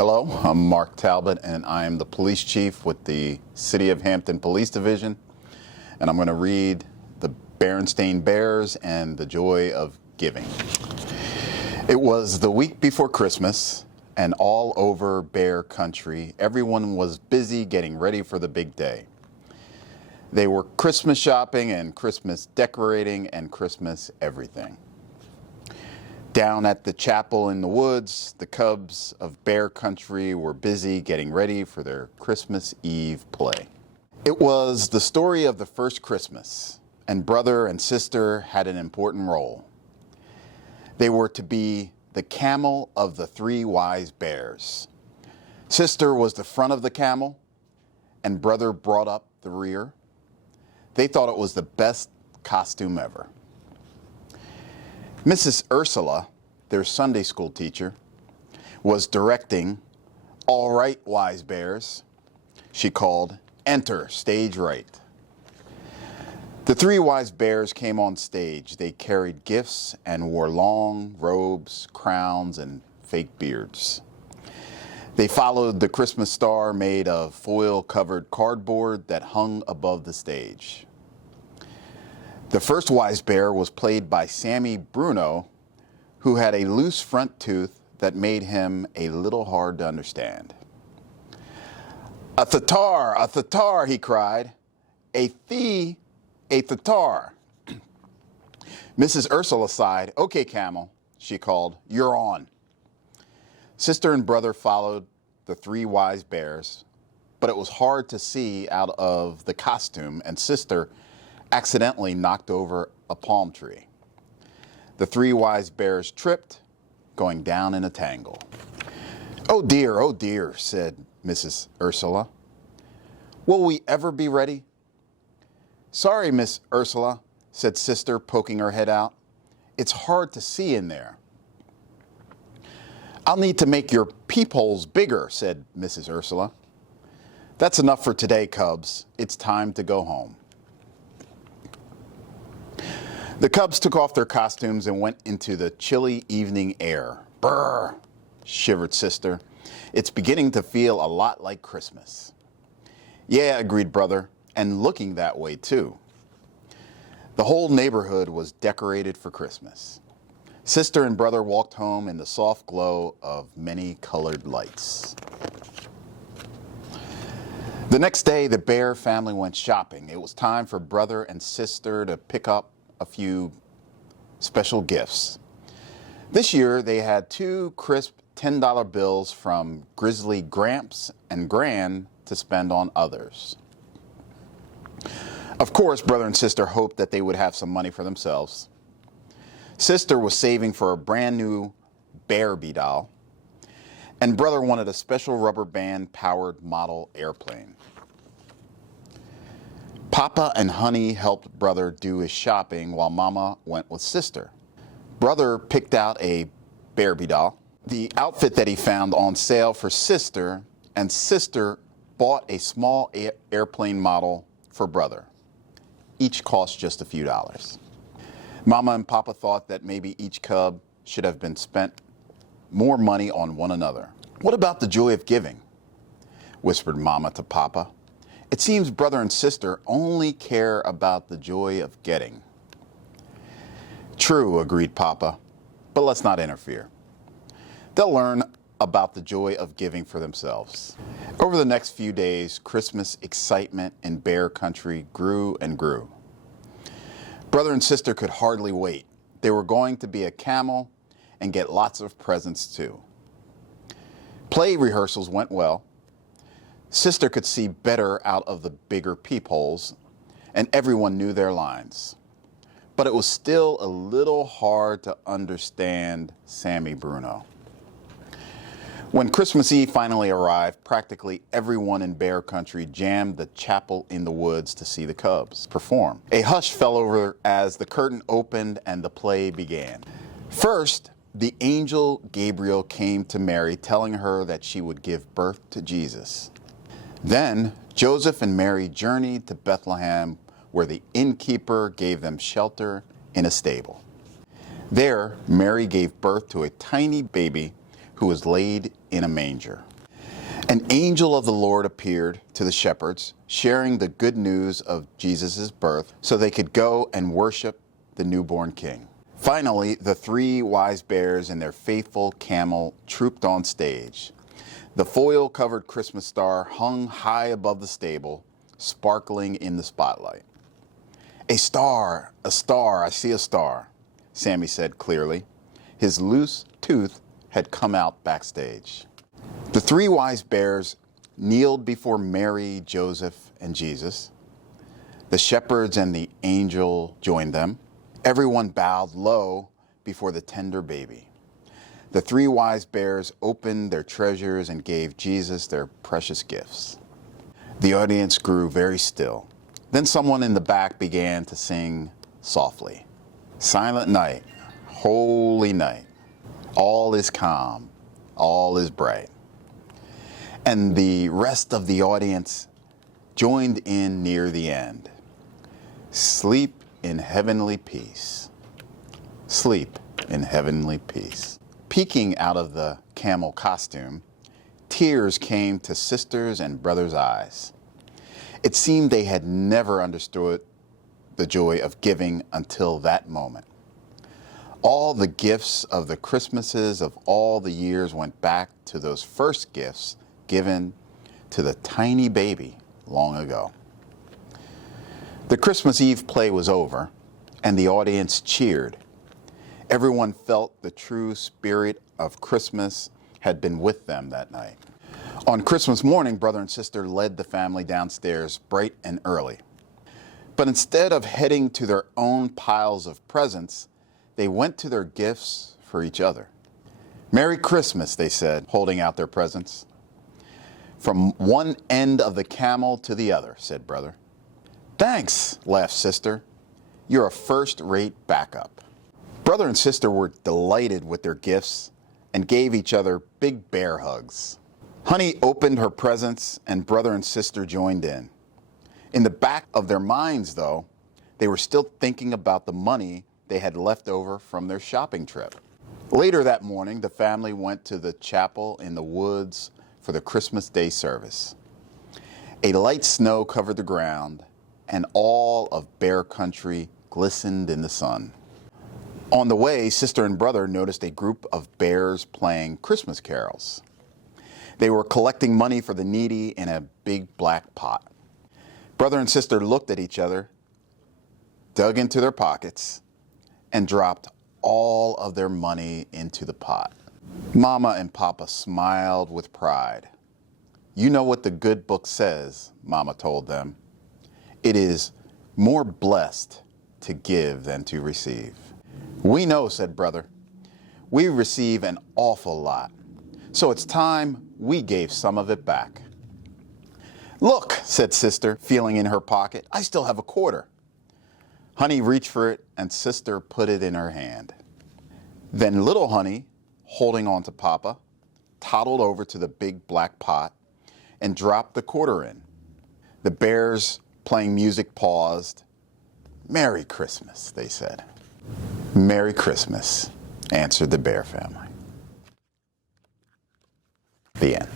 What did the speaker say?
Hello, I'm Mark Talbot, and I am the police chief with the City of Hampton Police Division, and I'm going to read the Berenstain Bears and the Joy of Giving. It was the week before Christmas, and all over Bear Country, everyone was busy getting ready for the big day. They were Christmas shopping and Christmas decorating and Christmas everything. Down at the chapel in the woods, the cubs of Bear Country were busy getting ready for their Christmas Eve play. It was the story of the first Christmas, and brother and sister had an important role. They were to be the camel of the three wise bears. Sister was the front of the camel, and brother brought up the rear. They thought it was the best costume ever. Mrs. Ursula, their Sunday school teacher, was directing "All right, wise bears." She called, "Enter stage right." The three wise bears came on stage. They carried gifts and wore long robes, crowns, and fake beards. They followed the Christmas star made of foil-covered cardboard that hung above the stage. The first wise bear was played by Sammy Bruno, who had a loose front tooth that made him a little hard to understand. A thatar, he cried. A thatar. Mrs. Ursula sighed. "Okay, camel," she called. "You're on." Sister and brother followed the three wise bears, but it was hard to see out of the costume, and sister accidentally knocked over a palm tree. The three wise bears tripped, going down in a tangle. Oh dear, said Mrs. Ursula. "Will we ever be ready?" "Sorry, Miss Ursula," said sister, poking her head out. "It's hard to see in there." "I'll need to make your peepholes bigger," said Mrs. Ursula. "That's enough for today, cubs. It's time to go home." The cubs took off their costumes and went into the chilly evening air. "Brr," shivered sister. "It's beginning to feel a lot like Christmas." "Yeah," agreed brother, "and looking that way too." The whole neighborhood was decorated for Christmas. Sister and brother walked home in the soft glow of many colored lights. The next day, the Bear family went shopping. It was time for brother and sister to pick up a few special gifts. This year, they had two crisp $10 bills from Grizzly Gramps and Gran to spend on others. Of course, brother and sister hoped that they would have some money for themselves. Sister was saving for a brand new Barbie doll, and brother wanted a special rubber band powered model airplane. Papa and Honey helped brother do his shopping while Mama went with sister. Brother picked out a Barbie doll, the outfit that he found on sale for sister, and sister bought a small airplane model for brother. Each cost just a few dollars. Mama and Papa thought that maybe each cub should have been spent more money on one another. "What about the joy of giving?" whispered Mama to Papa. "It seems brother and sister only care about the joy of getting." "True," agreed Papa, "but let's not interfere. They'll learn about the joy of giving for themselves." Over the next few days, Christmas excitement in Bear Country grew and grew. Brother and sister could hardly wait. They were going to be a camel and get lots of presents too. Play rehearsals went well. Sister could see better out of the bigger peepholes, and everyone knew their lines. But it was still a little hard to understand Sammy Bruno. When Christmas Eve finally arrived, practically everyone in Bear Country jammed the chapel in the woods to see the cubs perform. A hush fell over as the curtain opened and the play began. First, the angel Gabriel came to Mary, telling her that she would give birth to Jesus. Then Joseph and Mary journeyed to Bethlehem, where the innkeeper gave them shelter in a stable. There, Mary gave birth to a tiny baby who was laid in a manger. An angel of the Lord appeared to the shepherds, sharing the good news of Jesus' birth so they could go and worship the newborn king. Finally, the three wise bears and their faithful camel trooped on stage. The foil-covered Christmas star hung high above the stable, sparkling in the spotlight. A star, I see a star, Sammy said clearly. His loose tooth had come out backstage. The three wise bears kneeled before Mary, Joseph, and Jesus. The shepherds and the angel joined them. Everyone bowed low before the tender baby. The three wise bears opened their treasures and gave Jesus their precious gifts. The audience grew very still. Then someone in the back began to sing softly. Silent night, holy night, all is calm, all is bright. And the rest of the audience joined in near the end. Sleep in heavenly peace. Sleep in heavenly peace. Peeking out of the camel costume, tears came to sisters' and brothers' eyes. It seemed they had never understood the joy of giving until that moment. All the gifts of the Christmases of all the years went back to those first gifts given to the tiny baby long ago. The Christmas Eve play was over, and the audience cheered. Everyone felt the true spirit of Christmas had been with them that night. On Christmas morning, brother and sister led the family downstairs bright and early. But instead of heading to their own piles of presents, they went to their gifts for each other. Merry Christmas, they said, holding out their presents. From one end of the camel to the other, said brother. Thanks, laughed sister. You're a first-rate backup. Brother and sister were delighted with their gifts and gave each other big bear hugs. Honey opened her presents and brother and sister joined in. In the back of their minds, though, they were still thinking about the money they had left over from their shopping trip. Later that morning, the family went to the chapel in the woods for the Christmas Day service. A light snow covered the ground, and all of Bear Country glistened in the sun. On the way, sister and brother noticed a group of bears playing Christmas carols. They were collecting money for the needy in a big black pot. Brother and sister looked at each other, dug into their pockets, and dropped all of their money into the pot. Mama and Papa smiled with pride. You know what the good book says, Mama told them. It is more blessed to give than to receive. We know, said brother. We receive an awful lot, so it's time we gave some of it back. Look, said sister, feeling in her pocket, I still have a quarter. Honey reached for it, and sister put it in her hand. Then little Honey, holding on to Papa, toddled over to the big black pot and dropped the quarter in. The bears playing music paused. Merry Christmas, they said. Merry Christmas, answered the bear family. The end.